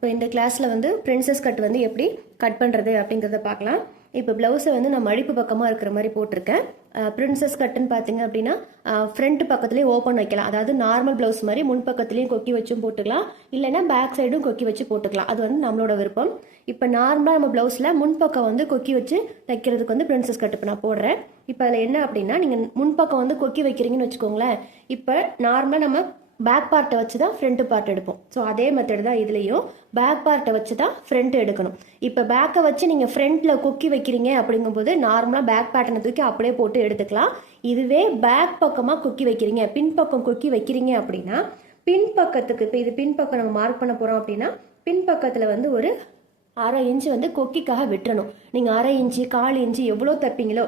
இப்போ இந்த கிளாஸில் வந்து பிரின்சஸ் கட் வந்து எப்படி கட் பண்ணுறது அப்படிங்கிறத பார்க்கலாம். இப்போ ப்ளவுஸை வந்து நான் மடிப்பு பக்கமாக இருக்கிற மாதிரி போட்டிருக்கேன். பிரின்சஸ் கட்டுன்னு பார்த்தீங்க அப்படின்னா ஃப்ரண்ட் பக்கத்துலேயே ஓப்பன் வைக்கலாம். அதாவது நார்மல் ப்ளவுஸ் மாதிரி முன் பக்கத்துலேயும் கொக்கி வச்சும் போட்டுக்கலாம், இல்லைன்னா பேக் சைடும் கொக்கி வச்சு போட்டுக்கலாம். அது வந்து நம்மளோட விருப்பம். இப்போ நார்மலாக நம்ம ப்ளவுஸில் முன்பக்கம் வந்து கொக்கி வச்சு தைக்கிறதுக்கு வந்து பிரின்சஸ் கட் இப்போ நான் போடுறேன். இப்போ அதில் என்ன அப்படின்னா, நீங்கள் முன்பக்கம் வந்து கொக்கி வைக்கிறீங்கன்னு வச்சுக்கோங்களேன். இப்போ நார்மலாக நம்ம பேக் பார்ட்டை வச்சு தான் ஃப்ரண்ட் பார்ட் எடுப்போம். ஸோ அதே மெத்தட் தான் இதுலேயும் பேக் பார்ட்டை வச்சு தான் ஃப்ரண்ட் எடுக்கணும். இப்போ பேக்கை வச்சு நீங்கள் ஃப்ரண்ட்டில் கொக்கி வைக்கிறீங்க அப்படிங்கும்போது நார்மலாக பேக் பேட்டர்னை தூக்கி அப்படியே போட்டு எடுத்துக்கலாம். இதுவே பேக் பக்கமாக கொக்கி வைக்கிறீங்க, பின்பக்கம் கொக்கி வைக்கிறீங்க அப்படின்னா பின்பக்கத்துக்கு, இப்போ இது பின்பக்கம் நம்ம மார்க் பண்ண போகிறோம் அப்படின்னா பின்பக்கத்தில் வந்து ஒரு 1/2 இன்ச்சு வந்து கொக்கிக்காக விட்டுறணும். நீங்கள் 1/2 இன்ச்சு 1/4 இன்ச்சு எவ்வளோ தப்பீங்களோ,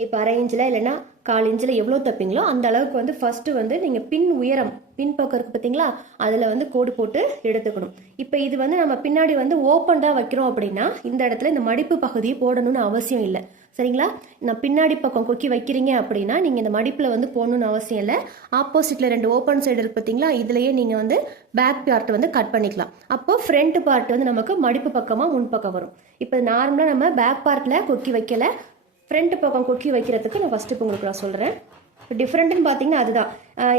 இப்போ 1/2 இன்ச்சில் இல்லைன்னா 1/4 இன்ச்சில் எவ்வளோ தப்பீங்களோ அந்த அளவுக்கு வந்து ஃபஸ்ட்டு வந்து நீங்கள் பின் உயரம் பின்பக்கம் இருக்குது பார்த்தீங்களா, அதில் வந்து கோடு போட்டு எடுத்துக்கணும். இப்போ இது வந்து நம்ம பின்னாடி வந்து ஓப்பன்டாக வைக்கிறோம் அப்படின்னா இந்த இடத்துல இந்த மடிப்பு பகுதியை போடணும்னு அவசியம் இல்லை. சரிங்களா? நான் பின்னாடி பக்கம் கொக்கி வைக்கிறீங்க அப்படின்னா நீங்கள் இந்த மடிப்பில் வந்து போடணும்னு அவசியம் இல்லை. ஆப்போசிட்டில் 2 ஓப்பன் சைடு இருக்குது பார்த்தீங்களா, இதுலேயே நீங்கள் வந்து பேக் பார்ட் வந்து கட் பண்ணிக்கலாம். அப்போ ஃப்ரண்ட் பார்ட் வந்து நமக்கு மடிப்பு பக்கமாக முன்பக்கம் வரும். இப்போ நார்மலாக நம்ம பேக் பார்ட்டில் கொக்கி வைக்கல, ஃப்ரண்ட் பக்கம் கொக்கி வைக்கிறதுக்கு நான் ஃபஸ்ட்டு இப்போ உங்களுக்கு நான் சொல்கிறேன். இப்போ டிஃப்ரெண்ட்டுன்னு பார்த்தீங்கன்னா அதுதான்.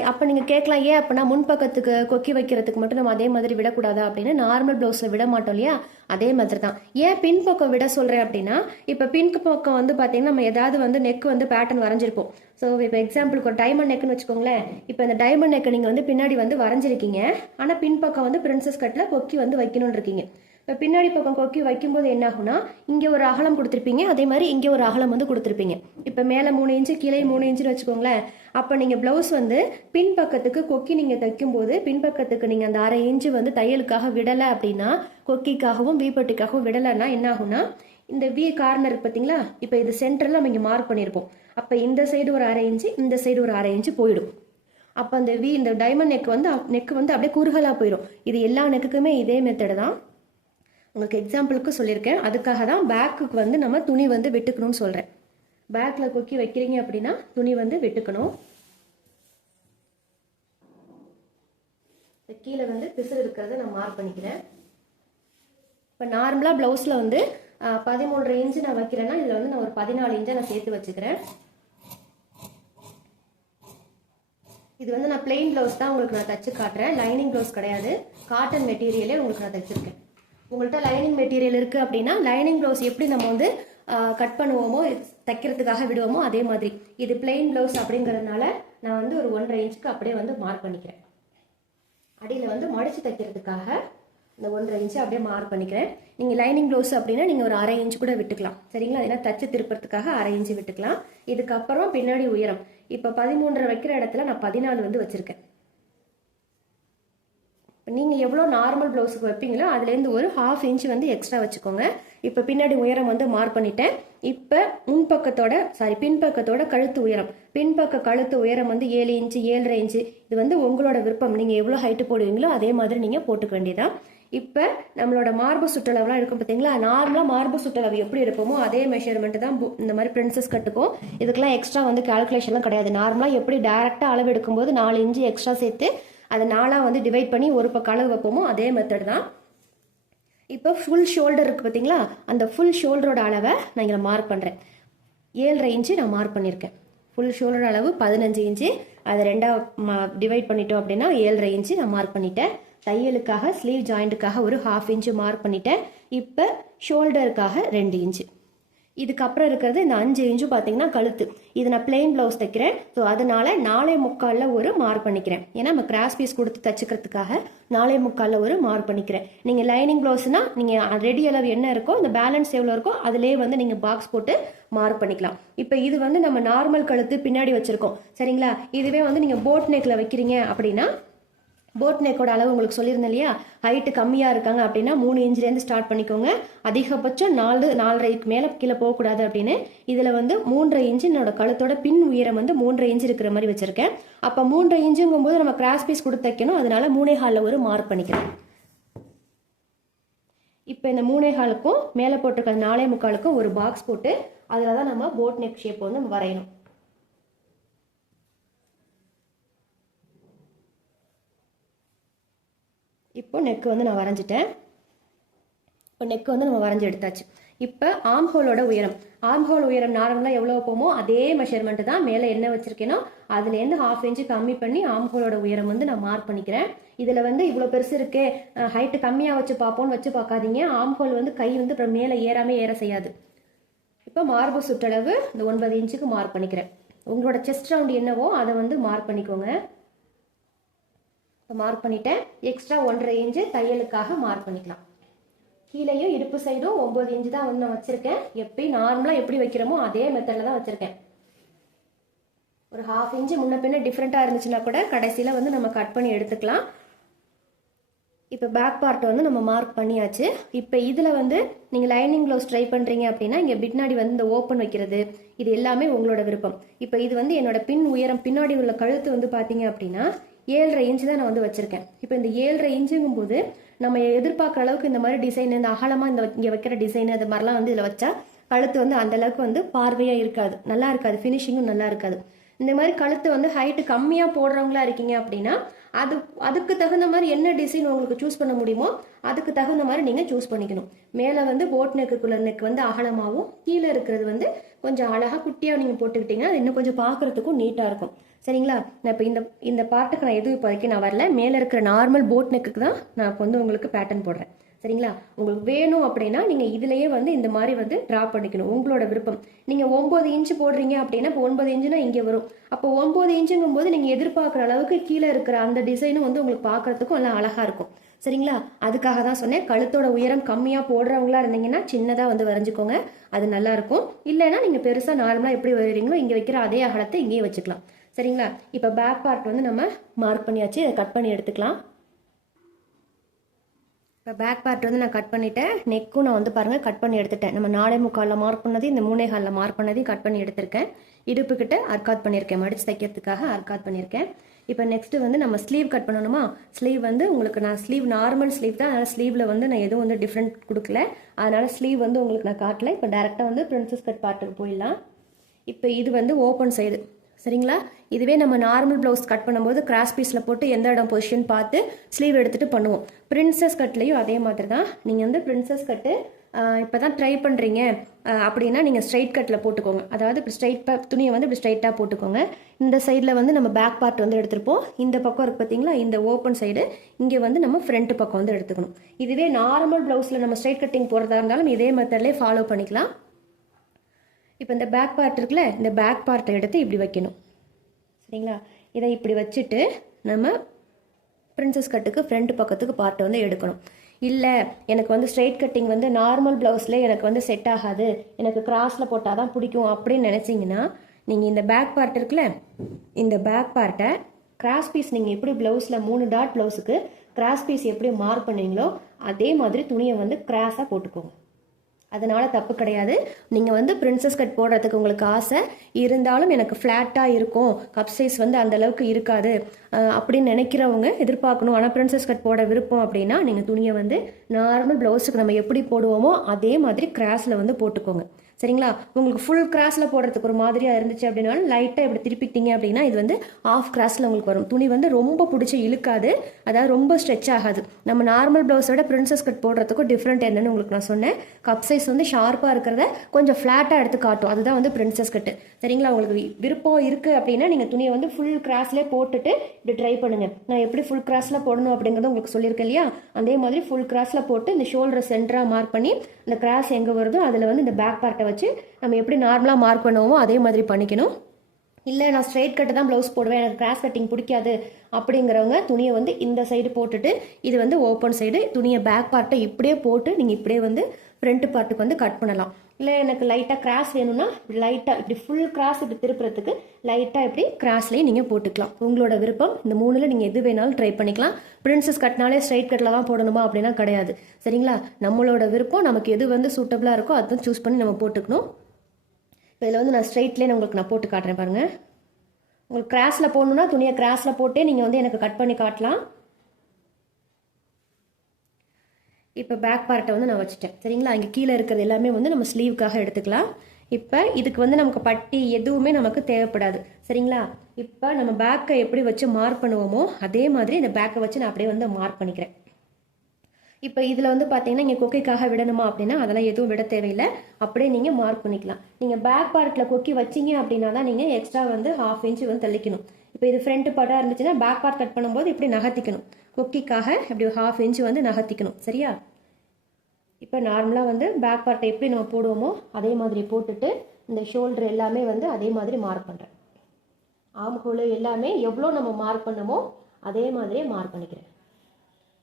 அப்போ நீங்கள் கேட்கலாம், ஏன் அப்படின்னா முன்பக்கத்துக்கு கொக்கி வைக்கிறதுக்கு மட்டும் நம்ம அதே மாதிரி விடக்கூடாதா அப்படின்னு. நார்மல் ப்ளவுஸில் விட மாட்டோம் இல்லையா, அதே மாதிரி தான். ஏன் பின்பக்கம் விட சொல்கிறேன் அப்படின்னா, இப்போ பின்பக்கம் வந்து பார்த்தீங்கன்னா நம்ம ஏதாவது வந்து நெக் வந்து பேட்டர்ன் வரைஞ்சிருப்போம். ஸோ இப்போ எக்ஸாம்பிளுக்கு ஒரு டைமண்ட் நெக்குன்னு வச்சுக்கோங்களேன். இப்போ இந்த டைமண்ட் நெக்கை நீங்கள் வந்து பின்னாடி வந்து வரைஞ்சிருக்கீங்க, ஆனால் பின்பக்கம் வந்து பிரின்சஸ் கட்டில் கொக்கி வந்து வைக்கணும்னு இருக்கீங்க. இப்போ பின்னாடி பக்கம் கொக்கி வைக்கும்போது என்ன ஆகும்னா, இங்கே ஒரு அகலம் கொடுத்துருப்பீங்க, அதே மாதிரி இங்கே ஒரு அகலம் வந்து கொடுத்துருப்பீங்க. இப்போ மேலே 3 இன்ச்சு கீழே 3 இன்ச்சுன்னு வச்சுக்கோங்களேன். அப்போ நீங்கள் ப்ளவுஸ் வந்து பின்பக்கத்துக்கு கொக்கி நீங்கள் தைக்கும்போது பின்பக்கத்துக்கு நீங்கள் அந்த 1/2 இன்ச்சு வந்து தையலுக்காக விடலை அப்படின்னா, கொக்கிக்காகவும் வீப்பட்டிக்காகவும் விடலைன்னா என்ன ஆகும்னா, இந்த வி கார்னர் பார்த்தீங்களா, இப்போ இது சென்டரில் நம்ம இங்கே மார்க் பண்ணியிருப்போம். அப்போ இந்த சைடு ஒரு 1/2 இன்ச்சு, இந்த சைடு ஒரு 1/2 இன்ச்சு போயிடும். அப்போ அந்த இந்த டைமண்ட் நெக் வந்து அப்படியே குறுகலாக போயிடும். இது எல்லா நெக்குக்குமே இதே மெத்தடு தான். உங்களுக்கு எக்ஸாம்பிளுக்கு சொல்லியிருக்கேன். அதுக்காக தான் பேக்குக்கு வந்து நம்ம துணி வந்து வெட்டுக்கணும்னு சொல்கிறேன். பேக்கில் கொக்கி வைக்கிறீங்க அப்படின்னா துணி வந்து வெட்டுக்கணும். கீழே வந்து பிசுறு இருக்கிறத நான் மார்க் பண்ணிக்கிறேன். இப்போ நார்மலாக ப்ளவுஸில் வந்து 13.5 இன்ச்சு நான் வைக்கிறேன்னா இதில் வந்து நான் ஒரு 14 இன்ச்சை நான் சேர்த்து வச்சுக்கிறேன். இது வந்து நான் பிளெயின் ப்ளவுஸ் தான் உங்களுக்கு நான் தச்சு காட்டுறேன். லைனிங் ப்ளவுஸ் கிடையாது, காட்டன் மெட்டீரியலே உங்களுக்கு நான் தைச்சிருக்கேன். உங்கள்கிட்ட லைனிங் மெட்டீரியல் இருக்குது அப்படின்னா லைனிங் ப்ளவுஸ் எப்படி நம்ம வந்து கட் பண்ணுவோமோ தைக்கிறதுக்காக விடுவோமோ அதே மாதிரி. இது பிளெயின் ப்ளவுஸ் அப்படிங்கிறதுனால நான் வந்து ஒரு 1.5 இன்ச்சுக்கு அப்படியே வந்து மார்க் பண்ணிக்கிறேன். அடியில் வந்து மடித்து தைக்கிறதுக்காக இந்த 1.5 இன்ச்சு அப்படியே மார்க் பண்ணிக்கிறேன். நீங்கள் லைனிங் ப்ளவுஸ் அப்படின்னா நீங்கள் ஒரு 1/2 இன்ச்சு கூட விட்டுக்கலாம். சரிங்களா? அதெல்லாம் தச்சு திருப்பறதுக்காக 1/2 இன்ச்சு விட்டுக்கலாம். இதுக்கப்புறம் பின்னாடி உயரம் இப்போ 13.5 வைக்கிற இடத்துல நான் 14 வந்து வச்சுருக்கேன். நீங்கள் எவ்வளோ நார்மல் ப்ளவுஸுக்கு வைப்பீங்களோ அதுலேருந்து ஒரு 1/2 இன்ச்சு வந்து எக்ஸ்ட்ரா வச்சுக்கோங்க. இப்போ பின்னாடி உயரம் வந்து மார்க் பண்ணிட்டேன். இப்போ பின்பக்கத்தோட கழுத்து உயரம், பின்பக்க கழுத்து உயரம் வந்து 7 இன்ச்சு 7.5 இன்ச்சு. இது வந்து உங்களோட விருப்பம். நீங்கள் எவ்வளோ ஹைட்டு போடுவீங்களோ அதே மாதிரி நீங்கள் போட்டுக்க வேண்டியதான். இப்போ நம்மளோட மார்பு சுற்றளவுலாம் இருக்கும் பார்த்தீங்களா, நார்மலாக மார்பு சுற்றளவு எப்படி எடுப்போமோ அதே மெஷர்மெண்ட் தான் இந்த மாதிரி பிரின்சஸ் கட்டுக்கும். இதுக்கெல்லாம் எக்ஸ்ட்ரா வந்து கால்குலேஷன்லாம் கிடையாது. நார்மலாக எப்படி டேரெக்டாக அளவு எடுக்கும்போது 4 இன்ச்சு எக்ஸ்ட்ரா சேர்த்து அதை 4ஆக வந்து டிவைட் பண்ணி ஒரு பக்கம் அளவு வைப்போமோ அதே மெத்தட் தான். இப்போ ஃபுல் ஷோல்டர் இருக்குது பார்த்தீங்களா, அந்த ஃபுல் ஷோல்டரோட அளவை நான் இங்கே மார்க் பண்ணுறேன். 7.5 இன்ச்சு நான் மார்க் பண்ணியிருக்கேன். ஃபுல் ஷோல்டர் அளவு 15 இன்ச்சு, அதை 2ஆக டிவைட் பண்ணிட்டோம் அப்படின்னா 7.5 இன்ச்சு நான் மார்க் பண்ணிட்டேன். தையலுக்காக ஸ்லீவ் ஜாயிண்ட்டுக்காக ஒரு 1/2 இன்ச்சு மார்க் பண்ணிட்டேன். இப்போ ஷோல்டருக்காக 2 இன்ச்சு. இதுக்கப்புறம் இருக்கிறது இந்த 5 இன்ச்சு பார்த்தீங்கன்னா கழுத்து. இது நான் பிளெயின் ப்ளவுஸ் தைக்கிறேன். ஸோ அதனால 4.75 ஒரு மார்க் பண்ணிக்கிறேன். ஏன்னா நம்ம கிராஸ் பீஸ் கொடுத்து தச்சுக்கிறதுக்காக 4.75 ஒரு மார்க் பண்ணிக்கிறேன். நீங்கள் லைனிங் ப்ளவுஸ்னா நீங்கள் ரெடி அளவு என்ன இருக்கோ இந்த பேலன்ஸ் எவ்வளோ இருக்கோ அதிலே வந்து நீங்கள் பாக்ஸ் போட்டு மார்க் பண்ணிக்கலாம். இப்போ இது வந்து நம்ம நார்மல் கழுத்து பின்னாடி வச்சுருக்கோம். சரிங்களா? இதுவே வந்து நீங்கள் போட் நெக்கில் வைக்கிறீங்க அப்படின்னா, போட் நெக்கோட அளவு உங்களுக்கு சொல்லியிருந்தேன் இல்லையா, ஹைட்டு கம்மியாக இருக்காங்க அப்படின்னா 3 இன்ச்லேருந்து ஸ்டார்ட் பண்ணிக்கோங்க. அதிகபட்சம் 4.5க்கு மேலே கீழே போகக்கூடாது அப்படின்னு. இதில் வந்து 3.5 இன்ச்சு என்னோட கழுத்தோட பின் உயரம் வந்து 3.5 இன்ச்சு இருக்கிற மாதிரி வச்சுருக்கேன். அப்போ 3.5 இன்ச்சுங்கும் போது நம்ம கிராஸ் பீஸ் கொடுத்து தைக்கணும். அதனால 3.25 ஒரு மார்க் பண்ணிக்கிறேன். இப்போ இந்த 3.25க்கும் மேலே போட்டிருக்க 4.75க்கும் ஒரு பாக்ஸ் போட்டு அதில் தான் நம்ம போட் நெக் ஷேப் வந்து வரையணும். இப்போ நெக்கு வந்து நான் வரைஞ்சிட்டேன். இப்போ நெக்கு வந்து நம்ம வரைஞ்சி எடுத்தாச்சு. இப்போ ஆம் ஹோலோட உயரம், ஆம் ஹோல் உயரம் நார்மலாக எவ்வளோ போமோ அதே மெஷர்மெண்ட் தான். மேலே என்ன வச்சிருக்கேனோ அதுலேருந்து 1/2 இன்ச்சு கம்மி பண்ணி ஆம் ஹோலோட உயரம் வந்து நான் மார்க் பண்ணிக்கிறேன். இதில் வந்து இவ்வளோ பெருசு இருக்கே, ஹைட்டு கம்மியாக வச்சு பார்ப்போம்னு வச்சு பார்க்காதீங்க. ஆம் ஹோல் வந்து கை வந்து அப்புறம் மேலே ஏற செய்யாது. இப்போ மார்பு சுற்றளவு இந்த 9 இன்ச்சுக்கு மார்க் பண்ணிக்கிறேன். உங்களோட செஸ்ட் ரவுண்ட் என்னவோ அதை வந்து மார்க் பண்ணிக்கோங்க. இப்போ மார்க் பண்ணிட்டேன். எக்ஸ்ட்ரா 1.5 இன்ச்சு தையலுக்காக மார்க் பண்ணிக்கலாம். கீழேயும் இடுப்பு சைடும் 9 இன்ச்சு தான் வந்து நான் வச்சிருக்கேன். எப்பயும் நார்மலாக எப்படி வைக்கிறோமோ அதே மெத்தடில் தான் வச்சிருக்கேன். ஒரு 1/2 இன்ச்சு முன்ன பின்ன டிஃப்ரெண்ட்டாக இருந்துச்சுன்னா கூட கடைசியில் வந்து நம்ம கட் பண்ணி எடுத்துக்கலாம். இப்போ பேக் பார்ட் வந்து நம்ம மார்க் பண்ணியாச்சு. இப்போ இதில் வந்து நீங்கள் லைனிங் ப்ளவுஸ் ட்ரை பண்ணுறீங்க அப்படின்னா இங்கே பின்னாடி வந்து இந்த ஓப்பன் வைக்கிறது இது எல்லாமே உங்களோட விருப்பம். இப்போ இது வந்து என்னோட பின் உயரம், பின்னாடி உள்ள கழுத்து வந்து பார்த்தீங்க அப்படின்னா 7.5 இன்ச்சு தான் நான் வந்து வச்சிருக்கேன். இப்போ இந்த 7.5 இன்ச்சுங்கும் போது நம்ம எதிர்பார்க்குற அளவுக்கு இந்த மாதிரி டிசைன், இந்த அகலமாக இந்த இங்கே வைக்கிற டிசைன் அது மாதிரிலாம் வந்து இதில் வச்சா கழுத்து வந்து அந்த அளவுக்கு வந்து பார்வையாக இருக்காது, நல்லா இருக்காது, ஃபினிஷிங்கும் நல்லா இருக்காது. இந்த மாதிரி கழுத்து வந்து ஹைட்டு கம்மியாக போடுறவங்களா இருக்கீங்க அப்படின்னா அதுக்கு தகுந்த மாதிரி என்ன டிசைன் உங்களுக்கு சூஸ் பண்ண முடியுமோ அதுக்கு தகுந்த மாதிரி நீங்கள் சூஸ் பண்ணிக்கணும். மேலே வந்து போட் நெக்குக்குள்ள நெக் வந்து அகலமாகவும் கீழே இருக்கிறது வந்து கொஞ்சம் அழகாக குட்டியாக நீங்கள் போட்டுக்கிட்டீங்கன்னா அது இன்னும் கொஞ்சம் பார்க்குறதுக்கும் நீட்டாக இருக்கும். சரிங்களா? நான் இப்போ இந்த பார்ட்டுக்கு நான் எதுவும் இப்போதைக்கு நான் வரல. மேலே இருக்கிற நார்மல் போட் நெக்குக்கு தான் நான் இப்போ வந்து உங்களுக்கு பேட்டர்ன் போடுறேன். சரிங்களா? உங்களுக்கு வேணும் அப்படின்னா நீங்கள் இதுலேயே வந்து இந்த மாதிரி வந்து ட்ரா பண்ணிக்கணும், உங்களோட விருப்பம். நீங்கள் 9 இன்ச்சு போடுறீங்க அப்படின்னா இப்போ 9 இன்ச்சுனா இங்கே வரும். அப்போ 9 இன்ச்சுங்கும் போது நீங்கள் எதிர்பார்க்குற அளவுக்கு கீழே இருக்கிற அந்த டிசைனும் வந்து உங்களுக்கு பார்க்குறதுக்கும் நல்லா அழகாக இருக்கும். சரிங்களா? அதுக்காக தான் சொன்னேன். கழுத்தோட உயரம் கம்மியாக போடுறவங்களா இருந்தீங்கன்னா சின்னதாக வந்து வரைஞ்சிக்கோங்க, அது நல்லா இருக்கும். இல்லைன்னா நீங்கள் பெருசாக நார்மலாக எப்படி வரைகிறீங்களோ இங்கே வைக்கிற அதே அகலத்தை இங்கேயே வச்சுக்கலாம். சரிங்களா? இப்போ பேக் பார்ட் வந்து நம்ம மார்க் பண்ணியாச்சு, அதை கட் பண்ணி எடுத்துக்கலாம். இப்போ பேக் பார்ட் வந்து நான் கட் பண்ணிட்டேன். நெக்கும் நான் வந்து பாருங்கள் கட் பண்ணி எடுத்துட்டேன். நம்ம 4.25 மார்க் பண்ணது, இந்த 3.25 மார்க் பண்ணதையும் கட் பண்ணி எடுத்திருக்கேன். இடுப்புக்கிட்ட அர்க்காத் பண்ணியிருக்கேன், மடிச்சு தைக்கிறதுக்காக அர்க்காத் பண்ணியிருக்கேன். இப்போ நெக்ஸ்ட்டு வந்து நம்ம ஸ்லீவ் கட் பண்ணணுமா? ஸ்லீவ் வந்து உங்களுக்கு நான் ஸ்லீவ் நார்மல் ஸ்லீவ் தான், அதனால் ஸ்லீவில் வந்து நான் எதுவும் வந்து டிஃப்ரெண்ட் கொடுக்கல, அதனால் ஸ்லீவ் வந்து உங்களுக்கு நான் காட்டல. இப்போ டேரெக்டாக வந்து பிரின்சஸ் கட் பார்ட்டுக்கு போயிடலாம். இப்போ இது வந்து ஓப்பன் சைடு. சரிங்களா? இதுவே நம்ம நார்மல் ப்ளவுஸ் கட் பண்ணும்போது கிராஸ் பீஸில் போட்டு எந்த இடம் பொசிஷன் பார்த்து ஸ்லீவ் எடுத்துகிட்டு பண்ணுவோம். பிரின்சஸ் கட்லேயும் அதே மாதிரி தான். நீங்கள் வந்து பிரின்சஸ் கட்டு இப்போ தான் ட்ரை பண்ணுறீங்க அப்படின்னா நீங்கள் ஸ்ட்ரைட் கட்டில் போட்டுக்கோங்க. அதாவது இப்படி துணியை வந்து இப்படி ஸ்ட்ரைட்டாக போட்டுக்கோங்க. இந்த சைடில் வந்து நம்ம பேக் பார்ட் வந்து எடுத்துருப்போம். இந்த பக்கம் இருக்குது பார்த்தீங்களா, இந்த ஓப்பன் சைடு, இங்கே வந்து நம்ம ஃப்ரண்ட் பக்கம் வந்து எடுத்துக்கணும். இதுவே நார்மல் ப்ளவுஸில் நம்ம ஸ்ட்ரைட் கட்டிங் போகிறதா இருந்தாலும் இதே மெத்தட்லேயே ஃபாலோ பண்ணிக்கலாம். இப்போ இந்த பேக் பார்ட் இருக்குல்ல, இந்த பேக் பார்ட்டை எடுத்து இப்படி வைக்கணும். சரிங்களா? இதை இப்படி வச்சுட்டு நம்ம பிரின்சஸ் கட்டுக்கு ஃப்ரண்ட் பக்கத்துக்கு பார்ட்டை வந்து எடுக்கணும். இல்லை எனக்கு வந்து ஸ்ட்ரெயிட் கட்டிங் வந்து நார்மல் ப்ளவுஸில் எனக்கு வந்து செட் ஆகாது, எனக்கு கிராஸில் போட்டால் தான் பிடிக்கும் அப்படின்னு நினச்சிங்கன்னா நீங்கள் இந்த பேக் பார்ட் இருக்குல்ல, இந்த பேக் பார்ட்டை கிராஸ் பீஸ் நீங்கள் எப்படி ப்ளவுஸில் 3 டாட் ப்ளவுஸுக்கு கிராஸ் பீஸ் எப்படி மார்க் பண்ணுவீங்களோ அதே மாதிரி துணியை வந்து கிராஸாக போட்டுக்கோங்க. அதனால தப்பு கிடையாது. நீங்கள் வந்து பிரின்சஸ் கட் போடுறதுக்கு உங்களுக்கு ஆசை இருந்தாலும் எனக்கு ஃப்ளாட்டாக இருக்கும், கப் சைஸ் வந்து அந்த அளவுக்கு இருக்காது அப்படின்னு நினைக்கிறவங்க எதிர்பார்க்கணும், ஆனால் பிரின்சஸ் கட் போட விருப்பம் அப்படின்னா நீங்கள் துணியை வந்து நார்மல் ப்ளவுஸுக்கு நம்ம எப்படி போடுவோமோ அதே மாதிரி கிராஸில் வந்து போட்டுக்கோங்க. சரிங்களா? உங்களுக்கு ஃபுல் கிராஸில் போடுறதுக்கு ஒரு மாதிரியாக இருந்துச்சு அப்படின்னாலும் லைட்டாக இப்படி திருப்பிட்டீங்க அப்படின்னா இது வந்து ஆஃப் கிராஸில் உங்களுக்கு வரும். துணி வந்து ரொம்ப பிடிச்சி இழுக்காது, அதாவது ரொம்ப ஸ்ட்ரெச் ஆகாது. நம்ம நார்மல் ப்ளவுஸோட பிரின்சஸ் கட் போடுறதுக்கும் டிஃப்ரெண்ட் என்னன்னு உங்களுக்கு நான் சொன்னேன். கப் சைஸ் வந்து ஷார்ப்பாக இருக்கிறத கொஞ்சம் ஃப்ளாட்டாக எடுத்து காட்டும், அதுதான் வந்து பிரின்சஸ் கட்டு. சரிங்களா? உங்களுக்கு விருப்பம் இருக்குது அப்படின்னா நீங்கள் துணியை வந்து ஃபுல் கிராஸ்லேயே போட்டுட்டு இப்படி ட்ரை பண்ணுங்கள். நான் எப்படி ஃபுல் கிராஸில் போடணும் அப்படிங்கிறத உங்களுக்கு சொல்லியிருக்கேன் இல்லையா, அதே மாதிரி ஃபுல் கிராஸில் போட்டு இந்த ஷோல்டரை சென்டராக மார்க் பண்ணி இந்த கிராஸ் எங்கே வருதோ அதில் வந்து இந்த பேக் பார்ட்டை வச்சு நம்ம எப்படி நார்மலாக மார்க் பண்ணுவோமோ அதே மாதிரி பண்ணிக்கணும். இல்லை நான் ஸ்ட்ரெயிட் கட்டு தான் ப்ளவுஸ் போடுவேன், எனக்கு கிராஸ் கட்டிங் பிடிக்காது அப்படிங்கிறவங்க துணியை வந்து இந்த சைடு போட்டுட்டு இது வந்து ஓப்பன் சைடு துணியை பேக் பார்ட்டை இப்படியே போட்டு நீங்கள் இப்படியே வந்து ஃப்ரண்ட் பார்ட்டுக்கு வந்து கட் பண்ணலாம். இல்லை எனக்கு லைட்டாக கிராஸ் வேணும்னா லைட்டாக இப்படி ஃபுல் கிராஸ் இப்படி திருப்புறதுக்கு லைட்டாக இப்படி கிராஸ்லேயே நீங்கள் போட்டுக்கலாம். உங்களோட விருப்பம். இந்த 3ல் நீங்கள் எது வேணாலும் ட்ரை பண்ணிக்கலாம். பிரின்சஸ் கட்னாலே ஸ்ட்ரைட் கட்டில் தான் போடணுமா அப்படின்னா கிடையாது. சரிங்களா? நம்மளோட விருப்பம், நமக்கு எது வந்து சூட்டபுளாக இருக்கோ அதுதான் சூஸ் பண்ணி நம்ம போட்டுக்கணும். இப்போ இதில் வந்து நான் ஸ்ட்ரைட்லேயே உங்களுக்கு நான் போட்டு காட்டுறேன் பாருங்கள். உங்களுக்கு கிராஸில் போடணுன்னா துணியை கிராஸில் போட்டே நீங்கள் வந்து எனக்கு கட் பண்ணி காட்டலாம். இப்போ பேக் பார்ட்டை வந்து நான் வச்சுட்டேன். சரிங்களா? இங்கே கீழே இருக்கிறது எல்லாமே வந்து நம்ம ஸ்லீவுக்காக எடுத்துக்கலாம். இப்போ இதுக்கு வந்து நமக்கு பட்டி எதுவுமே நமக்கு தேவைப்படாது. சரிங்களா? இப்போ நம்ம பேக்கை எப்படி வச்சு மார்க் பண்ணுவோமோ அதே மாதிரி இந்த பேக்கை வச்சு நான் அப்படியே வந்து மார்க் பண்ணிக்கிறேன். இப்போ இதில் வந்து பார்த்தீங்கன்னா இங்கே கொக்கிக்காக விடணுமா அப்படின்னா அதெல்லாம் எதுவும் விட தேவையில்லை, அப்படியே நீங்கள் மார்க் பண்ணிக்கலாம். நீங்கள் பேக் பார்ட்டில் கொக்கி வச்சிங்க அப்படின்னா தான் நீங்கள் எக்ஸ்ட்ரா வந்து 1/2 இன்ச்சு வந்து தள்ளிக்கணும். இப்போ இது ஃப்ரண்ட் பார்ட்டாக இருந்துச்சுன்னா பேக் பார்ட் கட் பண்ணும்போது இப்படி நகர்த்திக்கணும், கொக்கிக்காக இப்படி 1/2 இன்ச்சு வந்து நகர்த்திக்கணும். சரியா? இப்போ நார்மலாக வந்து பேக் பார்ட்டை எப்படி நம்ம போடுவோமோ அதே மாதிரி போட்டுட்டு இந்த ஷோல்டர் எல்லாமே வந்து அதே மாதிரி மார்க் பண்ணுறேன். ஆம் ஹோல் எல்லாமே எவ்வளோ நம்ம மார்க் பண்ணமோ அதே மாதிரியே மார்க் பண்ணிக்கிறேன்.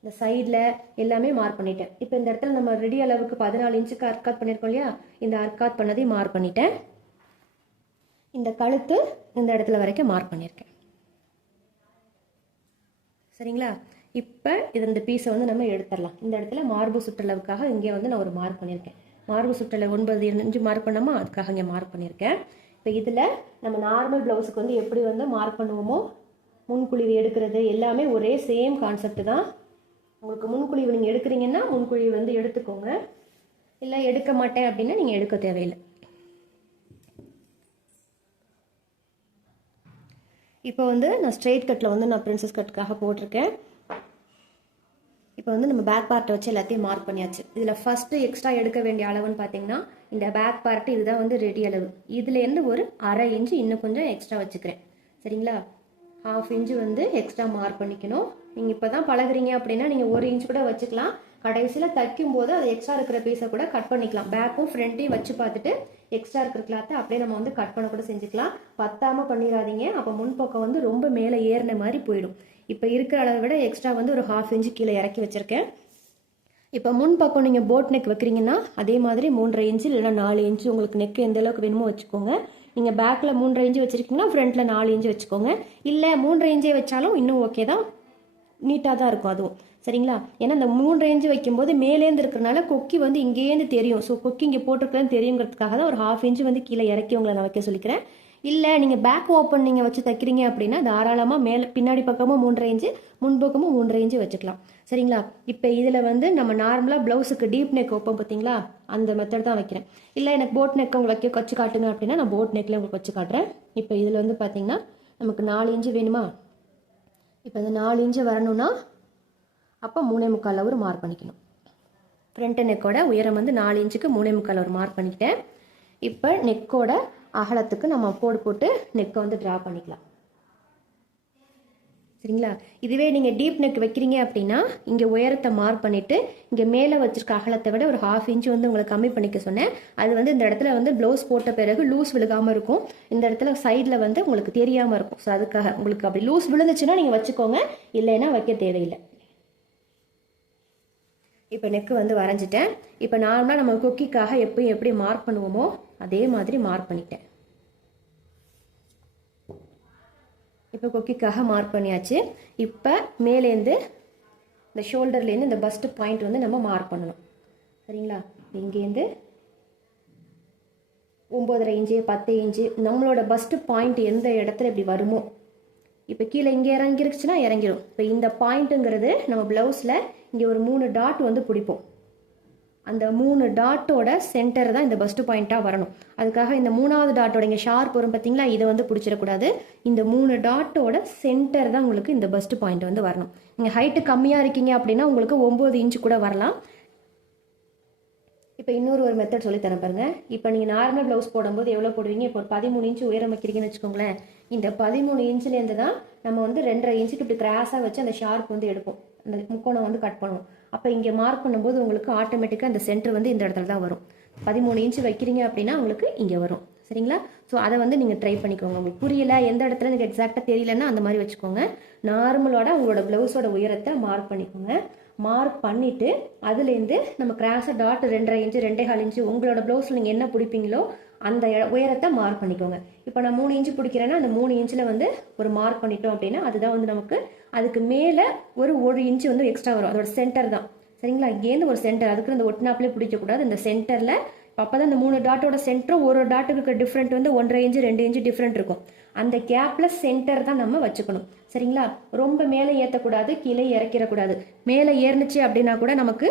இந்த சைடில் எல்லாமே மார்க் பண்ணிட்டேன். இப்போ இந்த இடத்துல நம்ம ரெடி அளவுக்கு 14 இன்ச்சுக்கு அர்க்காட் பண்ணியிருக்கோம் இல்லையா, இந்த அர்க்காட் பண்ணதையும் மார்க் பண்ணிட்டேன். இந்த கழுத்து இந்த இடத்துல வரைக்கும் மார்க் பண்ணியிருக்கேன். சரிங்களா? இப்போ இந்த பீஸை வந்து நம்ம எடுத்துடலாம். இந்த இடத்துல மார்பு சுற்றளவுக்காக இங்கே வந்து நான் ஒரு மார்க் பண்ணியிருக்கேன். மார்பு சுற்றளவு 9 இன்ச்சு மார்க் பண்ணோமா, அதுக்காக இங்கே மார்க் பண்ணியிருக்கேன். இப்போ இதில் நம்ம நார்மல் ப்ளவுஸுக்கு வந்து எப்படி வந்து மார்க் பண்ணுவோமோ முன்குழிவு எடுக்கிறது எல்லாமே ஒரே சேம் கான்செப்ட் தான். உங்களுக்கு முன்குழிவு நீங்கள் எடுக்கிறீங்கன்னா முன்குழிவு வந்து எடுத்துக்கோங்க, இல்லை எடுக்க மாட்டேன் அப்படின்னா நீங்கள் எடுக்க தேவையில்லை. இப்போ வந்து நான் ஸ்ட்ரெயிட் கட்டில் வந்து நான் பிரின்சஸ் கட்டுக்காக போட்டிருக்கேன். இப்போ வந்து நம்ம பேக் பார்ட்டை வச்சு எல்லாத்தையும் மார்க் பண்ணியாச்சு. இதில் ஃபஸ்ட்டு எக்ஸ்ட்ரா எடுக்க வேண்டிய அளவுன்னு பார்த்தீங்கன்னா இந்த பேக் பார்ட்டு இதுதான் வந்து ரெடி அளவு. இதுலேருந்து ஒரு 1/2 இன்ச்சு இன்னும் கொஞ்சம் எக்ஸ்ட்ரா வச்சுக்கிறேன். சரிங்களா? 1/2 இன்ச்சு வந்து எக்ஸ்ட்ரா மார்க் பண்ணிக்கணும். நீங்கள் இப்போ தான் பழகுறீங்க அப்படின்னா நீங்கள் 1 இன்ச் கூட வச்சுக்கலாம். கடைசியில் தைக்கும் போது அது எக்ஸ்ட்ரா இருக்கிற பீஸை கூட கட் பண்ணிக்கலாம். பேக்கும் ஃப்ரண்ட்டையும் வச்சு பார்த்துட்டு எக்ஸ்ட்ரா இருக்கிற கிளாத்தை அப்படியே நம்ம வந்து கட் பண்ண கூட செஞ்சுக்கலாம். பத்தாமல் பண்ணிடாதீங்க, அப்போ முன்பக்கம் வந்து ரொம்ப மேலே ஏறின மாதிரி போயிடும். இப்போ இருக்கிற அளவை விட எக்ஸ்ட்ரா வந்து ஒரு 1/2 இன்ச்சு கீழே இறக்கி வச்சுருக்கேன். இப்போ முன்பக்கம் நீங்கள் போட் நெக் வைக்கிறீங்கன்னா அதே மாதிரி 3.5 இன்ச்சு இல்லைனா 4 இன்ச்சு உங்களுக்கு நெக் எந்த அளவுக்கு வேணுமோ வச்சுக்கோங்க. நீங்கள் பேக்கில் 3.5 இன்ச்சு வச்சுருக்கீங்கன்னா ஃப்ரண்ட்டில் 4 இன்ச்சு வச்சுக்கோங்க. இல்லை 3.5 இன்ச்சே வச்சாலும் இன்னும் ஓகே தான், நீட்டாக தான் இருக்கும் அதுவும். சரிங்களா? ஏன்னா இந்த 3.5 இன்ச்சு வைக்கும்போது மேலேருந்து இருக்கிறனால கொக்கி வந்து இங்கேருந்து தெரியும். ஸோ கொக்கி இங்கே போட்டிருக்கேன்னு தெரியுங்கிறதுக்காக தான் ஒரு 1/2 இன்ச்சு வந்து கீழே இறக்கி உங்களை நான் வைக்க சொல்லிக்கிறேன். இல்லை நீங்கள் பேக் ஓப்பன் நீங்கள் வச்சு தைக்கிறீங்க அப்படின்னா தாராளமாக மேலே பின்னாடி பக்கமும் 3.5 இன்ச்சு முன்பக்கமும் 3.5 இன்ச்சு வச்சுக்கலாம். சரிங்களா? இப்போ இதில் வந்து நம்ம நார்மலாக ப்ளவுஸுக்கு டீப் நெக் வைப்போம் பார்த்தீங்களா, அந்த மெத்தட் தான் வைக்கிறேன். இல்லை எனக்கு போட் நெக் உங்களுக்கு வச்சு காட்டுங்க அப்படின்னா நான் போட் நெக்கில் உங்களுக்கு வச்சு காட்டுறேன். இப்போ இதில் வந்து பார்த்தீங்கன்னா நமக்கு 4 இன்ச்சு வேணுமா, இப்போ இந்த 4 இன்ச்சு வரணும்னா அப்போ 3.25 ஒரு மார்க் பண்ணிக்கணும். ஃப்ரண்ட் நெக்கோட உயரம் வந்து 4 இன்ச்சுக்கு 3.25 ஒரு மார்க் பண்ணிக்கிட்டேன். இப்போ நெக்கோட அகலத்துக்கு நம்ம போட்டு நெக்கை வந்து ட்ரா பண்ணிக்கலாம். சரிங்களா? இதுவே நீங்கள் டீப் நெக் வைக்கிறீங்க அப்படின்னா இங்கே உயரத்தை மார்க் பண்ணிவிட்டு இங்கே மேலே வச்சிருக்க அகலத்தை விட ஒரு 1/2 இன்ச்சு வந்து உங்களுக்கு கம்மி பண்ணிக்க சொன்னேன். அது வந்து இந்த இடத்துல வந்து ப்ளவுஸ் போட்ட பிறகு லூஸ் விழுகாமல் இருக்கும், இந்த இடத்துல சைடில் வந்து உங்களுக்கு தெரியாமல் இருக்கும். ஸோ அதுக்காக உங்களுக்கு அப்படி லூஸ் விழுந்துச்சுன்னா நீங்கள் வச்சுக்கோங்க, இல்லைன்னா வைக்க தேவையில்லை. இப்போ நெக்கு வந்து வரைஞ்சிட்டேன். இப்போ நார்மலாக நம்ம கொக்கிக்காக எப்பயும் எப்படி மார்க் பண்ணுவோமோ அதே மாதிரி மார்க் பண்ணிட்டேன். இப்போ கொக்கிக்காக மார்க் பண்ணியாச்சு. இப்போ மேலேருந்து இந்த ஷோல்டர்லேருந்து இந்த பஸ்ட் பாயிண்ட் வந்து நம்ம மார்க் பண்ணணும். சரிங்களா? இங்கேருந்து 9.5 இன்ச்சு 10 இன்ச்சு நம்மளோட பஸ்ட் பாயிண்ட் எந்த இடத்துல இப்படி வருமோ, இப்போ கீழே இங்கே இறங்கிருச்சுன்னா இறங்கிடும். இப்போ இந்த பாயிண்ட்டுங்கிறது நம்ம ப்ளவுஸில் இங்கே ஒரு 3 டாட் வந்து பிடிப்போம். அந்த 3 டாட்டோட சென்டர் தான் இந்த பஸ்ட் பாயிண்ட்டாக வரணும். அதுக்காக இந்த 3வது டாட்டோட இங்கே ஷார்ப் வரும் பார்த்தீங்களா, இதை வந்து பிடிச்சிடக்கூடாது. இந்த 3 டாட்டோட சென்டர் தான் உங்களுக்கு இந்த பஸ்ட் பாயிண்ட் வந்து வரணும். நீங்கள் ஹைட்டு கம்மியாக இருக்கீங்க அப்படின்னா உங்களுக்கு 9 இன்ச்சு கூட வரலாம். இப்போ இன்னொரு மெத்தட் சொல்லி தரேன் பாருங்க. இப்போ நீங்கள் நார்மல் ப்ளவுஸ் போடும்போது எவ்வளோ போடுவீங்க, இப்போ ஒரு 13 இன்ச்சு உயரம் வைக்கிறீங்கன்னு வச்சுக்கோங்களேன். இந்த 13 இன்ச்சுலேருந்து தான் நம்ம வந்து 2.5 இன்ச்சுக்கு இப்படி கிராஸாக வச்சு அந்த ஷார்ப் வந்து எடுப்போம், அந்த முக்கோணம் வந்து கட் பண்ணுவோம். அப்போ இங்கே மார்க் பண்ணும்போது உங்களுக்கு ஆட்டோமேட்டிக்காக அந்த சென்டர் வந்து இந்த இடத்துல தான் வரும். 13 இன்ச்சு வைக்கிறீங்க அப்படின்னா உங்களுக்கு இங்கே வரும். சரிங்களா? ஸோ அதை வந்து நீங்கள் ட்ரை பண்ணிக்கோங்க. உங்களுக்கு புரியல, எந்த இடத்துல எனக்கு எக்ஸாக்டாக தெரியலன்னா அந்த மாதிரி வச்சுக்கோங்க. நார்மலோட உங்களோட ப்ளவுஸோட உயரத்தை மார்க் பண்ணிக்கோங்க. மார்க் பண்ணிவிட்டு அதுலேருந்து நம்ம கிராஸாக டாட் 2.5 இன்ச்சு 2.25 இன்ச்சு உங்களோட ப்ளவுஸில் நீங்கள் என்ன பிடிப்பீங்களோ அந்த உயரத்தை மார்க் பண்ணிக்கோங்க. இப்போ நான் 3 இன்ச்சு பிடிக்கிறேன்னா அந்த 3 இன்ச்சில் வந்து ஒரு மார்க் பண்ணிட்டோம் அப்படின்னா அதுதான் வந்து நமக்கு அதுக்கு மேலே ஒரு 1 இன்ச்சு வந்து எக்ஸ்ட்ரா வரும். அதோட சென்டர் தான். சரிங்களா? இங்கேருந்து ஒரு சென்டர், அதுக்கு இந்த ஒட்டினாப்லேயே பிடிக்கக்கூடாது. இந்த சென்டரில் அப்போ தான் இந்த 3 டாட்டோட சென்டரும் ஒரு டாட்டுக்கு இருக்க டிஃப்ரெண்ட் வந்து 1.5 இன்ச்சு 2 இன்ச்சு டிஃப்ரெண்ட் இருக்கும். அந்த கேப்பில் சென்டர் தான் நம்ம வச்சுக்கணும். சரிங்களா? ரொம்ப மேலே ஏற்றக்கூடாது, கீழே இறக்கிடக்கூடாது. மேலே ஏறினுச்சு அப்படின்னா கூட நமக்கு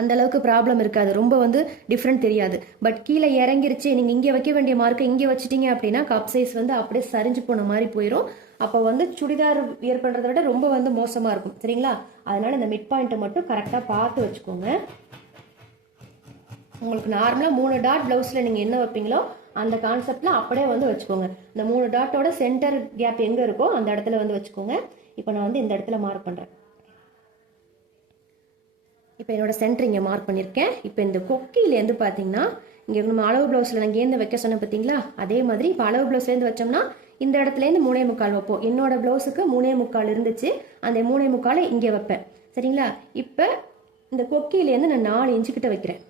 அந்த அளவுக்கு ப்ராப்ளம் இருக்காது, ரொம்ப வந்து டிஃப்ரெண்ட் தெரியாது. பட் கீழே இறங்கிருச்சு, நீங்கள் இங்கே வைக்க வேண்டிய மார்க்கை இங்கே வச்சிட்டீங்க அப்படின்னா கப் சைஸ் வந்து அப்படியே சரிஞ்சு போன மாதிரி போயிடும். அப்போ வந்து சுடிதார் வியர் பண்ணுறத விட ரொம்ப வந்து மோசமாக இருக்கும். சரிங்களா? அதனால இந்த மிட் பாயிண்ட்டை மட்டும் கரெக்டாக பார்த்து வச்சுக்கோங்க. உங்களுக்கு நார்மலாக 3 டாட் ப்ளவுஸில் நீங்கள் என்ன வைப்பீங்களோ அந்த கான்செப்டில் அப்படியே வந்து வச்சுக்கோங்க. இந்த 3 டாட்டோட சென்டர் கேப் எங்கே இருக்கோ அந்த இடத்துல வந்து வச்சுக்கோங்க. இப்போ நான் வந்து இந்த இடத்துல மார்க் பண்ணுறேன். இப்போ என்னோட சென்டர் இங்கே மார்க் பண்ணியிருக்கேன். இப்போ இந்த கொக்கிலேருந்து பார்த்தீங்கன்னா இங்கே நம்ம அளவு ப்ளவுஸில் நான் இங்கேருந்து வைக்க சொன்னேன் பார்த்தீங்களா, அதே மாதிரி இப்போ அளவு ப்ளவுஸ்லேருந்து வச்சோம்னா இந்த இடத்துலேருந்து 3.25 வைப்போம். என்னோட ப்ளவுஸுக்கு 3.25 இருந்துச்சு, அந்த 3.25 இங்கே வைப்பேன். சரிங்களா? இப்போ இந்த கொக்கிலேருந்து நான் 4 இன்ச்சு கிட்ட வைக்கிறேன்.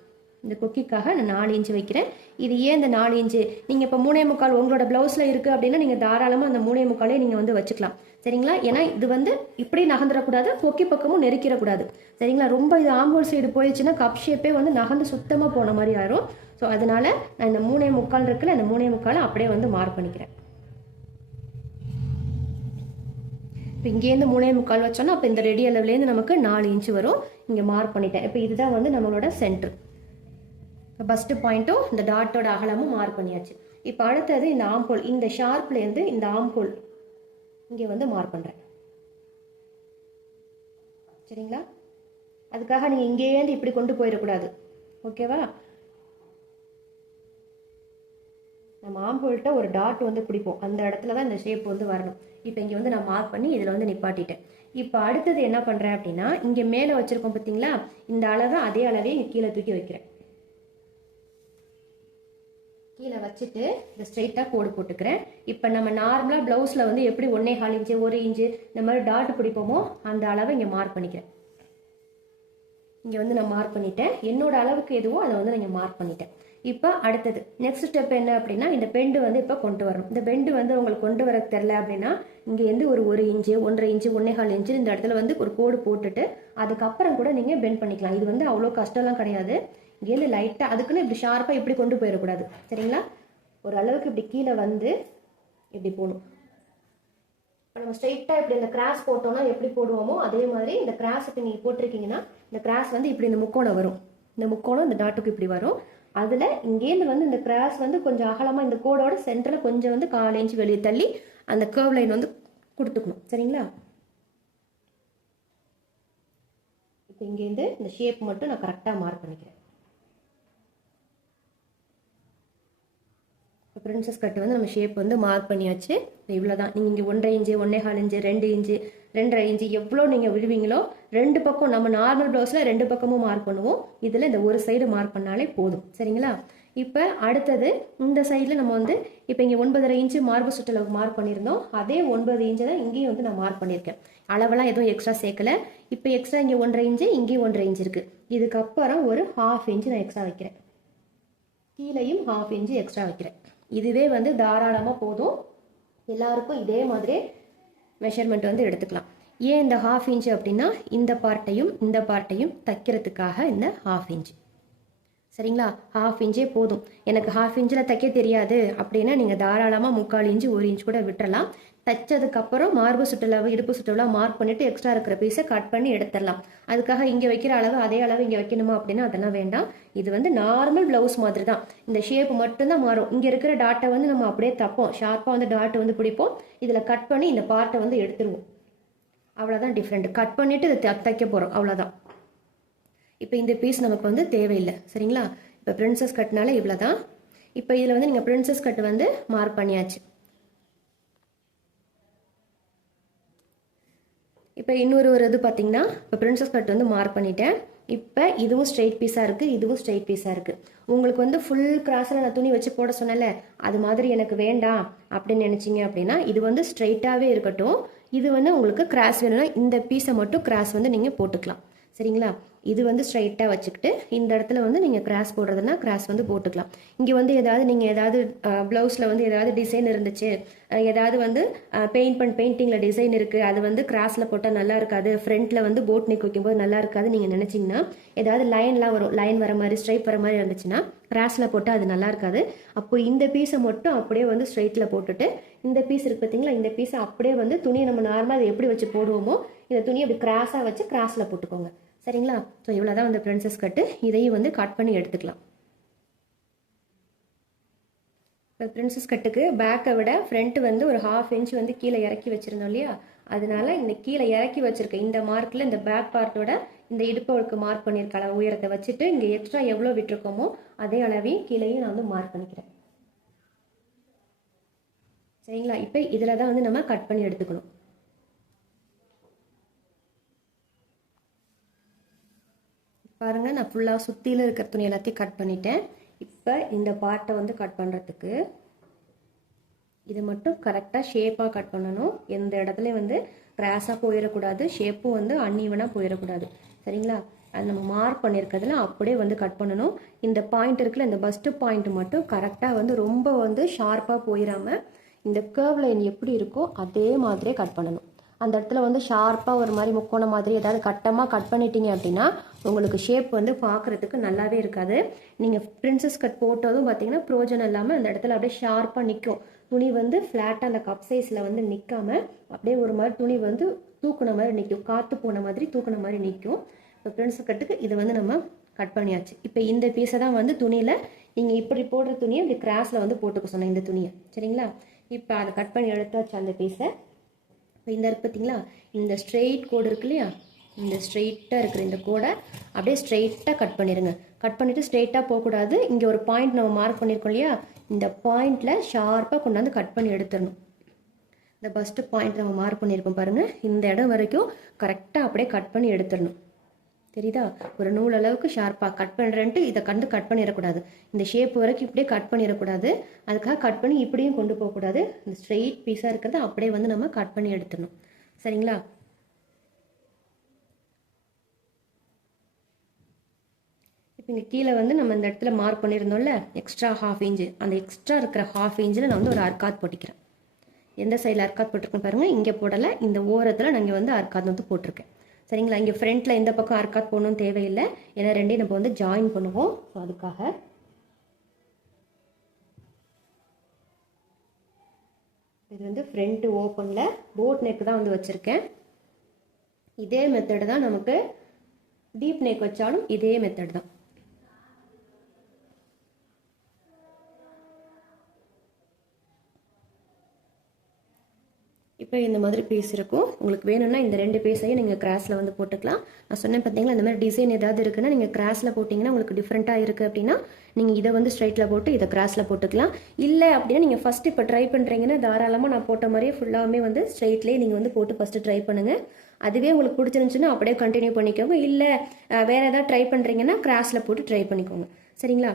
இந்த கொக்கிக்காக நான் 4 இன்ச்சு வைக்கிறேன். இது ஏன் இந்த 4 இன்ச்சு? நீங்கள் இப்போ 3.25 உங்களோட ப்ளவுஸில் இருக்குது அப்படின்னா நீங்கள் தாராளமாக அந்த 3.25 நீங்கள் வந்து வச்சுக்கலாம். சரிங்களா? ஏன்னா இது வந்து இப்படி நகர்ந்துடக்கூடாது, கொக்கி பக்கமும் நெருக்கிடக்கூடாது. சரிங்களா? ரொம்ப இது ஆம்போல் சைடு போயிடுச்சுன்னா கப் ஷேப்பே வந்து நகர்ந்து சுத்தமாக போன மாதிரி ஆயிரும். ஸோ அதனால நான் இந்த 3.25 இருக்குல்ல, அந்த 3.25 அப்படியே வந்து மார்க் பண்ணிக்கிறேன். இப்போ இங்கேருந்து 3.25 வச்சோன்னா அப்போ இந்த ரெடி அளவுலேருந்து நமக்கு 4 இன்ச்சு வரும். இங்கே மார்க் பண்ணிட்டேன். இப்போ இதுதான் வந்து நம்மளோட சென்டர். இப்போ ஃபஸ்ட்டு பாயிண்ட்டும் இந்த டாட்டோட அகலமும் மார்க் பண்ணியாச்சு. இப்போ அடுத்தது இந்த ஆம்போல், இந்த ஷார்ப்லேருந்து இந்த ஆம்போல் இங்கே வந்து மார்க் பண்ணுறேன். சரிங்களா? அதுக்காக நீங்கள் இங்கேருந்து இப்படி கொண்டு போயிடக்கூடாது. ஓகேவா? நம்ம ஆம்போல்கிட்ட ஒரு டாட் வந்து பிடிப்போம், அந்த இடத்துல தான் இந்த ஷேப் வந்து வரணும். இப்போ இங்கே வந்து நான் மார்க் பண்ணி இதில் வந்து நிப்பாட்டிட்டேன். இப்போ அடுத்தது என்ன பண்ணுறேன் அப்படின்னா, இங்கே மேலே வச்சுருக்கோம் பார்த்தீங்களா, இந்த அளவை அதே அளவே இங்கே கீழே தூக்கி வைக்கிறேன். கீழே வச்சுட்டு இந்த ஸ்ட்ரைட்டாக கோடு போட்டுக்கிறேன். இப்போ நம்ம நார்மலாக ப்ளவுஸில் வந்து எப்படி 1.25 இன்ச்சு 1 இன்ச்சு இந்த மாதிரி டாட் பிடிப்போமோ அந்த அளவை இங்கே மார்க் பண்ணிக்கிறேன். இங்கே வந்து நான் மார்க் பண்ணிட்டேன். என்னோட அளவுக்கு எதுவோ அதை வந்து நான் மார்க் பண்ணிட்டேன். இப்போ அடுத்தது நெக்ஸ்ட் ஸ்டெப் என்ன அப்படின்னா, இந்த பெண்டு வந்து இப்போ கொண்டு வரணும். இந்த பெண்டு வந்து உங்களுக்கு கொண்டு வர தெரில அப்படின்னா இங்கேருந்து ஒரு 1 இன்ச்சு 1.5 இன்ச்சு 1.25 இன்ச்சு இந்த இடத்துல வந்து ஒரு கோடு போட்டுட்டு அதுக்கப்புறம் கூட நீங்கள் பெண்ட் பண்ணிக்கலாம். இது வந்து அவ்வளோ கஷ்டம்லாம் கிடையாது. இங்கேருந்து லைட்டாக அதுக்குன்னு இப்படி ஷார்ப்பாக இப்படி கொண்டு போயிடக்கூடாது. சரிங்களா? ஒரு அளவுக்கு இப்படி கீழே வந்து இப்படி போகணும். இப்போ நம்ம ஸ்ட்ரைட்டாக இப்படி இந்த கிராஸ் போட்டோம்னா எப்படி போடுவோமோ அதே மாதிரி இந்த கிராஸுக்கு நீங்கள் போட்டிருக்கீங்கன்னா இந்த கிராஸ் வந்து இப்படி இந்த முக்கோணம் வரும். இந்த முக்கோணம் இந்த டாட்டுக்கு இப்படி வரும். அதில் இங்கேருந்து வந்து இந்த கிராஸ் வந்து கொஞ்சம் அகலமாக இந்த கோடோட சென்டரில் கொஞ்சம் வந்து 1/4 இன்ச்சு வெளியே தள்ளி அந்த கர்வ் லைன் வந்து கொடுத்துக்கணும். சரிங்களா? இப்போ இங்கேருந்து இந்த ஷேப் மட்டும் நான் கரெக்டாக மார்க் பண்ணிக்கிறேன். இப்போ பிரின்சஸ் கட் வந்து நம்ம ஷேப் வந்து மார்க் பண்ணியாச்சு. இவ்வளோ தான். நீங்கள் இங்கே 1.5 இன்ச்சு 1.25 இன்ச்சு 2 இன்ச்சு 2.5 இன்ச்சு எவ்வளோ நீங்கள் விடுவீங்களோ 2 பக்கம் நம்ம நார்மல் ப்ளவுஸில் 2 பக்கமும் மார்க் பண்ணுவோம். இதில் இந்த ஒரு சைடு மார்க் பண்ணாலே போதும். சரிங்களா? இப்போ அடுத்தது இந்த சைடில் நம்ம வந்து இப்போ இங்கே 9.5 இன்ச்சு மார்பு சுற்றளவுக்கு மார்க் பண்ணியிருந்தோம். அதே 9 இன்ச்சு தான் இங்கேயும் வந்து நான் மார்க் பண்ணியிருக்கேன். அளவெல்லாம் எதுவும் எக்ஸ்ட்ரா சேர்க்கலை. இப்போ எக்ஸ்ட்ரா இங்கே 1.5 இன்ச்சு இங்கேயும் 1.5 இன்ச்சு இருக்குது. இதுக்கப்புறம் ஒரு 1/2 இன்ச்சு நான் எக்ஸ்ட்ரா வைக்கிறேன். கீழையும் 1/2 இன்ச்சு எக்ஸ்ட்ரா வைக்கிறேன். இதுவே வந்து தாராளமாக போதும். எல்லாருக்கும் இதே மாதிரி மெஷர்மெண்ட் வந்து எடுத்துக்கலாம். ஏன் இந்த 1/2 இன்ச்சு அப்படின்னா இந்த பார்ட்டையும் தைக்கிறதுக்காக இந்த 1/2 இன்ச்சு. சரிங்களா? 1/2 இன்ச்சே போதும். எனக்கு 1/2 இன்ச்சில் தைக்க தெரியாது அப்படின்னா நீங்கள் தாராளமாக 3/4 இன்ச்சு 1 இன்ச் கூட விட்டுறலாம். தைச்சதுக்கப்புறம் மார்பு சுற்றளவு இடுப்பு சுற்றளவு மார்க் பண்ணிவிட்டு எக்ஸ்ட்ரா இருக்கிற பீஸை கட் பண்ணி எடுத்துடலாம். அதுக்காக இங்கே வைக்கிற அளவு அதே அளவு இங்கே வைக்கணுமா அப்படின்னா அதெல்லாம் வேண்டாம். இது வந்து நார்மல் ப்ளவுஸ் மாதிரி தான். இந்த ஷேப் மட்டும்தான் மாறும். இங்கே இருக்கிற டாட்டை வந்து நம்ம அப்படியே தைப்போம். ஷார்ப்பாக வந்து டாட் வந்து பிடிப்போம். இதில் கட் பண்ணி இந்த பார்ட்டை வந்து எடுத்துருவோம். அவ்வளோதான் டிஃப்ரெண்ட். கட் பண்ணிவிட்டு இதை தைக்க போகிறோம். அவ்வளோதான். இப்போ இந்த பீஸ் நமக்கு வந்து தேவையில்லை. சரிங்களா? இப்போ பிரின்சஸ் கட்னால இவ்வளோ தான். இப்போ இதில் வந்து நீங்கள் பிரின்சஸ் கட் வந்து மார்க் பண்ணியாச்சு. இப்போ இன்னொரு இது பார்த்தீங்கன்னா இப்போ பிரின்சஸ் கட் வந்து மார்க் பண்ணிட்டேன். இப்போ இதுவும் ஸ்ட்ரெயிட் பீஸாக இருக்குது, இதுவும் ஸ்ட்ரெயிட் பீஸாக இருக்குது. உங்களுக்கு வந்து ஃபுல் கிராஸில் நான் துணி வச்சு போட சொன்னேன்ல, அது மாதிரி எனக்கு வேண்டாம் அப்படின்னு நினச்சிங்க அப்படின்னா இது வந்து ஸ்ட்ரெயிட்டாகவே இருக்கட்டும். இது வந்து உங்களுக்கு கிராஸ் வேணும்னா இந்த பீஸை மட்டும் கிராஸ் வந்து நீங்கள் போட்டுக்கலாம். சரிங்களா? இது வந்து ஸ்ட்ரைட்டாக வச்சுக்கிட்டு இந்த இடத்துல வந்து நீங்கள் கிராஸ் போடுறதுனா கிராஸ் வந்து போட்டுக்கலாம். இங்கே வந்து நீங்கள் ஏதாவது ப்ளவுஸில் வந்து ஏதாவது டிசைன் இருந்துச்சு, ஏதாவது வந்து பெயிண்டிங்கில் டிசைன் இருக்குது, அது வந்து கிராஸில் போட்டால் நல்லா இருக்காது, ஃப்ரண்ட்டில் வந்து போட் நெக் வைக்கும்போது நல்லா இருக்காது நீங்கள் நினச்சிங்கன்னா ஏதாவது லைன்லாம் வரும், லைன் வர மாதிரி ஸ்ட்ரைப் வர மாதிரி இருந்துச்சுன்னா கிராஸில் போட்டால் அது நல்லா இருக்காது. அப்போ இந்த பீஸை மட்டும் அப்படியே வந்து ஸ்ட்ரைட்டில் போட்டுட்டு இந்த பீஸ் இருக்குது பார்த்தீங்களா, இந்த பீஸை அப்படியே வந்து துணியை நம்ம நார்மலாக அதை எப்படி வச்சு போடுவோமோ இந்த துணியை அப்படி கிராஸாக வச்சு கிராஸில் போட்டுக்கோங்க. சரிங்களா? ஸோ இவ்வளோ தான் வந்து பிரின்சஸ் கட்டு. இதையும் வந்து கட் பண்ணி எடுத்துக்கலாம். இப்போ பிரின்சஸ் கட்டுக்கு பேக்கை விட ஃப்ரண்ட் வந்து ஒரு 1/2 இன்ச் வந்து கீழே இறக்கி வச்சுருந்தோம் இல்லையா, அதனால இந்த கீழே இறக்கி வச்சிருக்கேன் இந்த மார்க்கில் இந்த பேக் பார்ட்டோட இந்த இடுப்புக்கு மார்க் பண்ணியிருக்க அளவு உயரத்தை வச்சுட்டு இங்கே எக்ஸ்ட்ரா எவ்வளோ விட்டுருக்கோமோ அதே அளவையும் கீழேயும் நான் வந்து மார்க் பண்ணிக்கிறேன். சரிங்களா? இப்போ இதில் தான் வந்து நம்ம கட் பண்ணி எடுத்துக்கணும். பாருங்க, நான் ஃபுல்லாக சுற்றியில் இருக்கிற துணி எல்லாத்தையும் கட் பண்ணிட்டேன். இப்போ இந்த பார்ட்டை வந்து கட் பண்ணுறதுக்கு இது மட்டும் கரெக்டாக ஷேப்பாக கட் பண்ணணும். எந்த இடத்துலையும் வந்து கிராஸாக போயிடக்கூடாது, ஷேப்பும் வந்து அன்ஈவனாக போயிடக்கூடாது. சரிங்களா? அது நம்ம மார்க் பண்ணியிருக்கிறதுல அப்படியே வந்து கட் பண்ணணும். இந்த பாயிண்ட் இருக்குல்ல, இந்த பஸ்ட்டு பாயிண்ட் மட்டும் கரெக்டாக வந்து ரொம்ப வந்து ஷார்ப்பாக போயிடாமல் இந்த கர்வ் லைன் எப்படி இருக்கோ அதே மாதிரியே கட் பண்ணணும். அந்த இடத்துல வந்து ஷார்ப்பாக ஒரு மாதிரி முக்கோணம் மாதிரி ஏதாவது கட்டமாக கட் பண்ணிட்டீங்க அப்படின்னா உங்களுக்கு ஷேப் வந்து பார்க்குறதுக்கு நல்லாவே இருக்காது. நீங்கள் பிரின்சஸ் கட் போட்டதும் பார்த்தீங்கன்னா ப்ரோஜனம் இல்லாமல் அந்த இடத்துல அப்படியே ஷார்ப்பாக நிற்கும். துணி வந்து ஃப்ளாட்டாக அந்த கப் சைஸில் வந்து நிற்காமல் அப்படியே ஒரு மாதிரி துணி வந்து தூக்குன மாதிரி நிற்கும், காற்று போன மாதிரி தூக்குன மாதிரி நிற்கும். இப்போ பிரின்சஸ் கட்டுக்கு இதை வந்து நம்ம கட் பண்ணியாச்சு. இப்போ இந்த பீஸை தான் வந்து துணியில் நீங்கள் இப்படி போடுற துணியை இப்படி கிராஸில் வந்து போட்டுக்க சொன்னேன் இந்த துணியை. சரிங்களா? இப்போ அதை கட் பண்ணி எடுத்தாச்சு அந்த பீஸை. இப்போ இந்த இருக்கு பார்த்தீங்களா, இந்த ஸ்ட்ரெயிட் கோடு இருக்கு இல்லையா, இந்த ஸ்ட்ரெயிட்டாக இருக்கிற இந்த கோடை அப்படியே ஸ்ட்ரெயிட்டாக கட் பண்ணிடுங்க. கட் பண்ணிவிட்டு ஸ்ட்ரெயிட்டாக போகக்கூடாது. இங்கே ஒரு பாயிண்ட் நம்ம மார்க் பண்ணியிருக்கோம் இல்லையா, இந்த பாயிண்டில் ஷார்ப்பாக கொண்டாந்து கட் பண்ணி எடுத்துடணும். இந்த ஃபஸ்ட்டு பாயிண்ட் நம்ம மார்க் பண்ணியிருக்கோம் பாருங்கள், இந்த இடம் வரைக்கும் கரெக்டாக அப்படியே கட் பண்ணி எடுத்துடணும். தெரியுதா? ஒரு நூல் அளவுக்கு ஷார்ப்பாக கட் பண்ணுறேன்ட்டு இதை கட் பண்ணிடக்கூடாது. இந்த ஷேப் வரைக்கும் இப்படியே கட் பண்ணிடக்கூடாது. அதுக்காக கட் பண்ணி இப்படியும் கொண்டு போகக்கூடாது. இந்த ஸ்ட்ரெயிட் பீஸாக இருக்கிறத அப்படியே வந்து நம்ம கட் பண்ணி எடுத்துடணும். சரிங்களா? இப்போ இங்கே கீழே வந்து நம்ம இந்த இடத்துல மார்க் பண்ணியிருந்தோம்ல எக்ஸ்ட்ரா 1/2 இன்ச்சு, அந்த எக்ஸ்ட்ரா இருக்கிற 1/2 இன்ச்சில் நான் வந்து ஒரு அர்க்காத் போட்டிக்கிறேன். எந்த சைடில் அர்க்காத் போட்டிருக்கேன் பாருங்கள், இங்கே போடலை, இந்த ஓரத்தில் நான் இங்கே வந்து அர்க்காத் வந்து போட்டிருக்கேன். சரிங்களா? இங்கே ஃப்ரண்ட்டில் இந்த பக்கம் அர்க்காத் போடணும்னு தேவையில்லை, ஏன்னா ரெண்டையும் நம்ம வந்து ஜாயின் பண்ணுவோம். ஸோ அதுக்காக இது வந்து ஃப்ரண்ட் ஓப்பனில் போட் நெக் தான் வந்து வச்சுருக்கேன். இதே மெத்தடு தான் நமக்கு டீப் நெக் வச்சாலும் இதே மெத்தட் தான். இப்போ இந்த மாதிரி பீஸ் இருக்கும். உங்களுக்கு வேணும்னா இந்த 2 பீஸையும் நீங்கள் கிராஸில் வந்து போட்டுக்கலாம். நான் சொன்னேன் பார்த்தீங்களா, இந்த மாதிரி டிசைன் ஏதாவது இருக்குன்னா நீங்கள் கிராஸில் போட்டிங்கன்னா உங்களுக்கு டிஃப்ரெண்ட்டாக இருக்குது அப்படின்னா நீங்கள் இதை வந்து ஸ்ட்ரைட்டில் போட்டு இதை கிராஸில் போட்டுக்கலாம். இல்லை அப்படின்னா நீங்கள் ஃபஸ்ட்டு இப்போ ட்ரை பண்ணுறீங்கன்னா தாராளமாக நான் போட்ட மாதிரியே ஃபுல்லாகவே வந்து ஸ்ட்ரைட்லேயே நீங்கள் வந்து போட்டு ஃபஸ்ட்டு ட்ரை பண்ணுங்கள். அதுவே உங்களுக்கு பிடிச்சிருந்துச்சுன்னா அப்படியே கண்டினியூ பண்ணிக்கோங்க. இல்லை வேறு ஏதாவது ட்ரை பண்ணுறீங்கன்னா கிராஸில் போட்டு ட்ரை பண்ணிக்கோங்க. சரிங்களா?